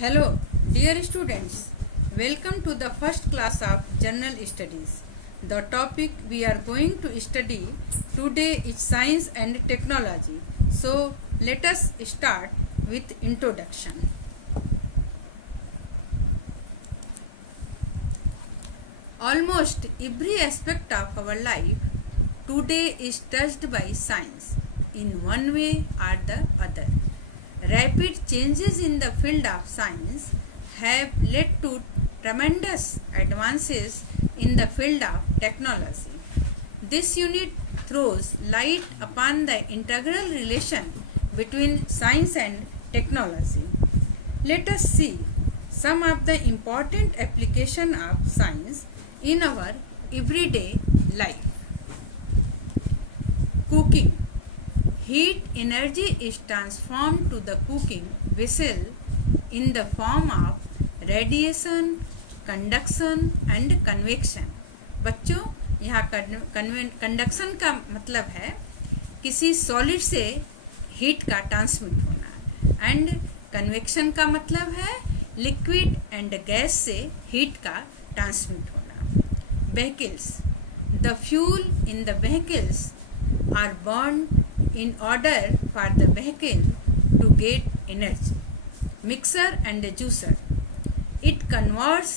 Hello, dear students. Welcome to the first class of General Studies. The topic we are going to study today is science and technology. So, let us start with introduction. Almost every aspect of our life today is touched by science in one way or the other. Rapid changes in the field of science have led to tremendous advances in the field of technology. This unit throws light upon the integral relation between science and technology. Let us see some of the important applications of science in our everyday life. Cooking. Heat energy is transformed to the cooking vessel in the form of radiation, conduction and convection. बच्चों यहाँ conduction का मतलब है किसी solid से heat का transmit होना and convection का मतलब है लिक्विड एंड गैस से हीट का ट्रांसमिट होना. Vehicles. The fuel in the vehicles are burned in order for the vehicle to get energy. Mixer and juicer. It converts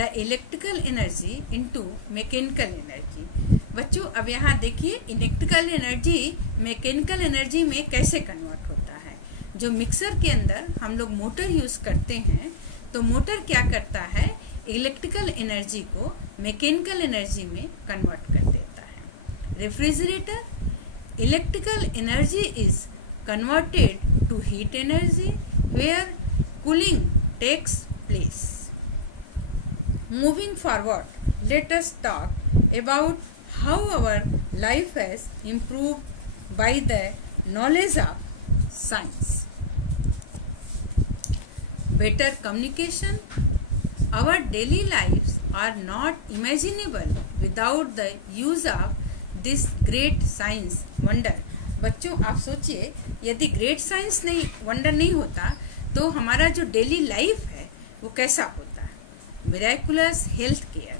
the electrical energy into mechanical energy. बच्चों अब यहाँ देखिए electrical energy mechanical energy में कैसे convert होता है. जो mixer के अंदर हम लोग मोटर यूज़ करते हैं तो मोटर क्या करता है इलेक्ट्रिकल एनर्जी को मैकेनिकल एनर्जी में कन्वर्ट कर देता है. Refrigerator. Electrical energy is converted to heat energy where cooling takes place. Moving forward, let us talk about how our life has improved by the knowledge of science. Better communication. Our daily lives are not imaginable without the use of this great science wonder. बच्चों आप सोचिए यदि great science नहीं wonder नहीं होता तो हमारा जो डेली लाइफ है वो कैसा होता है. Miraculous health care.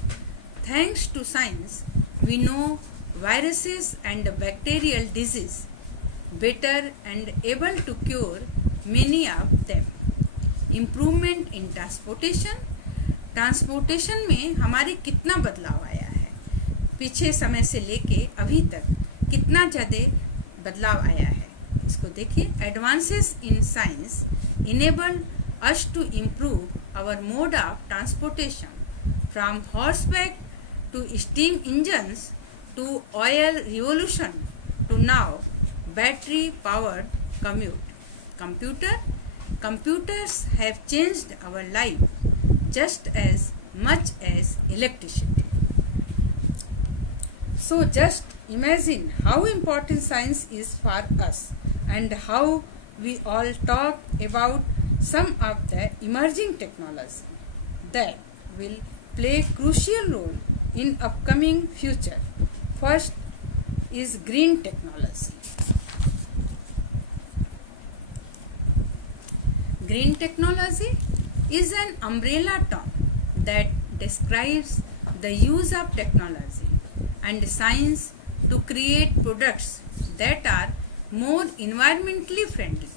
Thanks to science we know viruses and bacterial disease better and able to cure many of them. Improvement in transportation. Transportation में हमारे कितना बदलाव आया है पीछे समय से लेके अभी तक कितना ज़्यादा बदलाव आया है इसको देखिए. Advances in science enable us to improve our mode of transportation from horseback to steam engines to oil revolution to now battery powered commute. Computers have changed our life just as much as electricity. So just imagine how important science is for us and how we all talk about some of the emerging technology that will play crucial role in upcoming future. First is green technology. Green technology is an umbrella term that describes the use of technology and science to create products that are more environmentally friendly.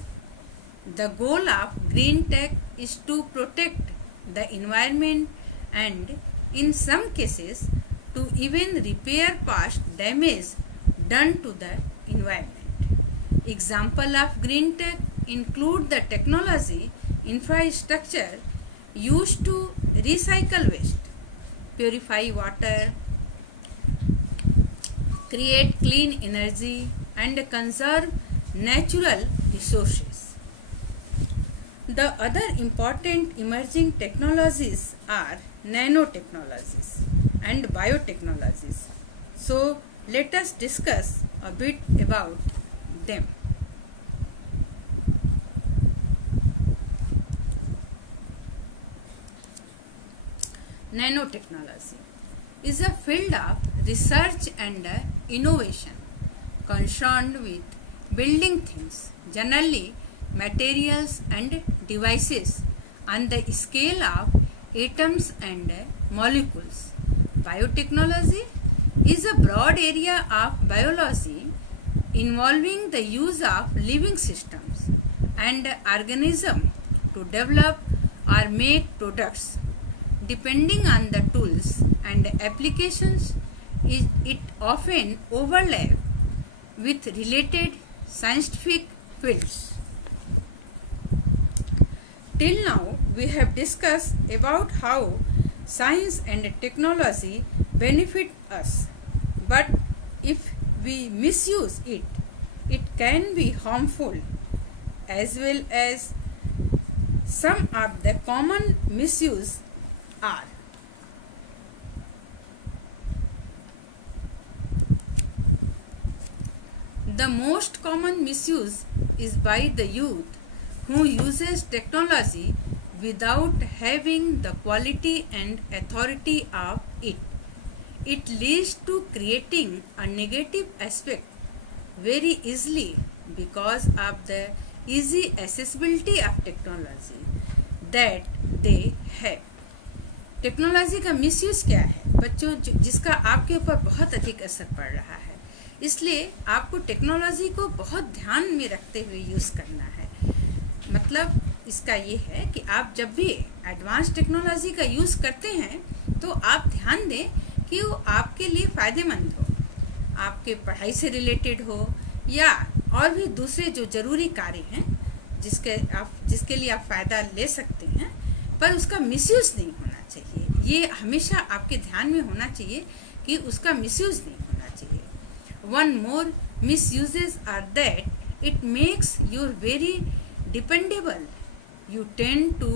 The goal of green tech is to protect the environment and in some cases to even repair past damage done to the environment. Example of green tech include the technology infrastructure used to recycle waste, purify water, create clean energy and conserve natural resources. The other important emerging technologies are nanotechnologies and biotechnologies. So let us discuss a bit about them. Nanotechnology is a field of research and innovation concerned with building things, generally materials and devices on the scale of atoms and molecules. Biotechnology is a broad area of biology involving the use of living systems and organisms to develop or make products. Depending on the tools and applications, it often overlaps with related scientific fields. Till now, we have discussed about how science and technology benefit us, but if we misuse it, it can be harmful. As well as some of the common misuse are: the most common misuse is by the youth who uses technology without having the quality and authority of it. It leads to creating a negative aspect very easily because of the easy accessibility of technology that they have. Technology का misuse क्या है बच्चों, जिसका आपके ऊपर बहुत अधिक असर पड़ रहा है, इसलिए आपको टेक्नोलॉजी को बहुत ध्यान में रखते हुए यूज़ करना है। मतलब इसका ये है कि आप जब भी एडवांस टेक्नोलॉजी का यूज़ करते हैं तो आप ध्यान दें कि वो आपके लिए फ़ायदेमंद हो, आपके पढ़ाई से रिलेटेड हो या और भी दूसरे जो ज़रूरी कार्य हैं जिसके लिए आप फ़ायदा ले सकते हैं, पर उसका मिसयूज़ नहीं होना चाहिए। ये हमेशा आपके ध्यान में होना चाहिए कि उसका मिसयूज़ नहीं होना चाहिए। One more misuses are that it makes you very dependable. You tend to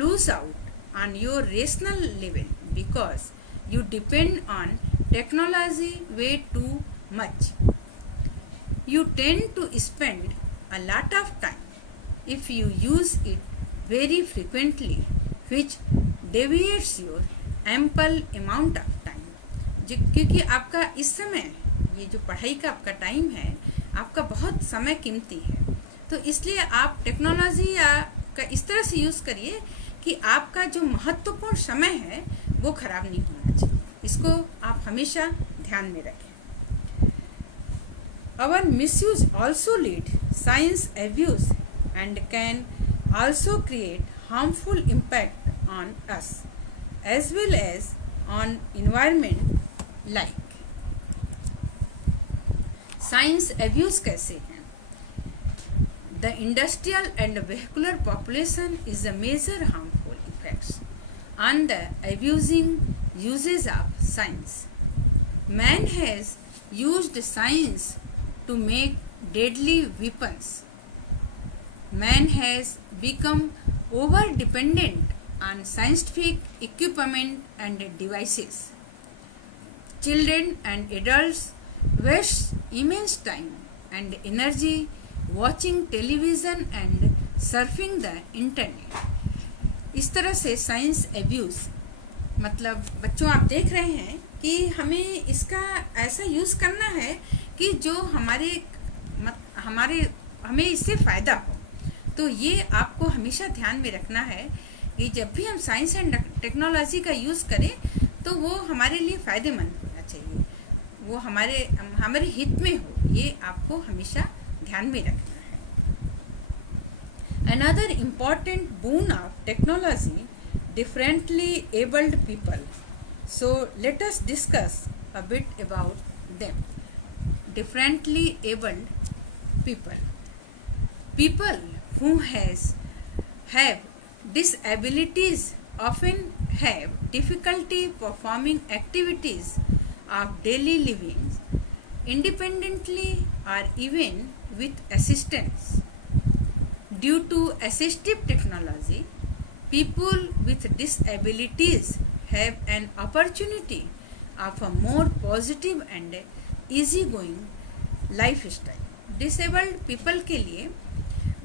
lose out on your rational level because you depend on technology way too much. You tend to spend a lot of time if you use it very frequently, which deviates your ample amount of time. क्योंकि आपका इस समय ये जो पढ़ाई का आपका time है, आपका बहुत समय कीमती है, तो इसलिए आप टेक्नोलॉजी का इस तरह से यूज़ करिए कि आपका जो महत्वपूर्ण समय है वो खराब नहीं होना चाहिए। इसको आप हमेशा ध्यान में रखें। Our misuse also lead science abuse and can also create harmful impact on us as well as on environment. Like science abuse कैसे हैं? The industrial and vehicular population is a major harmful effects on the abusing uses of science. Man has used science to make deadly weapons. Man has become over-dependent on scientific equipment and devices. Children and adults waste immense time and energy watching television and surfing the internet. इस तरह से science abuse, मतलब बच्चों आप देख रहे हैं कि हमें इसका ऐसा यूज़ करना है कि जो हमें इससे फ़ायदा हो। तो ये आपको हमेशा ध्यान में रखना है कि जब भी हम साइंस एंड टेक्नोलॉजी का यूज़ करें तो वो हमारे लिए फ़ायदेमंद होना चाहिए, वो हमारे हित में हो, ये आपको हमेशा ध्यान में रखना है। Another important boon of technology, differently abled people. So let us discuss a bit about them. Differently abled people. People who have disabilities often have difficulty performing activities of daily living independently or even with assistance. Due to assistive technology, people with disabilities have an opportunity of a more positive and easygoing lifestyle. Disabled people के लिए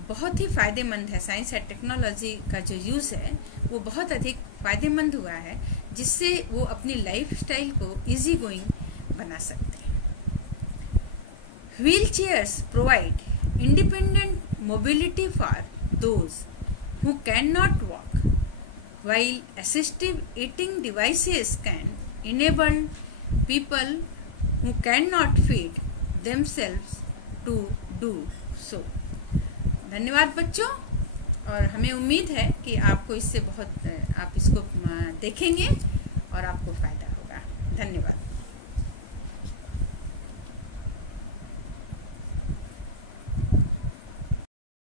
बहुत ही फ़ायदेमंद है science and technology का जो use है वो बहुत अधिक फ़ायदेमंद हुआ है, जिससे वो अपनी लाइफस्टाइल को इजी गोइंग बना सकते हैं। Wheelchairs provide independent mobility for those who cannot walk. while assistive eating devices can enable people who cannot feed themselves to do so. धन्यवाद बच्चों, और हमें उम्मीद है कि आपको इससे बहुत आप इसको देखेंगे और आपको फ़ायदा होगा। धन्यवाद।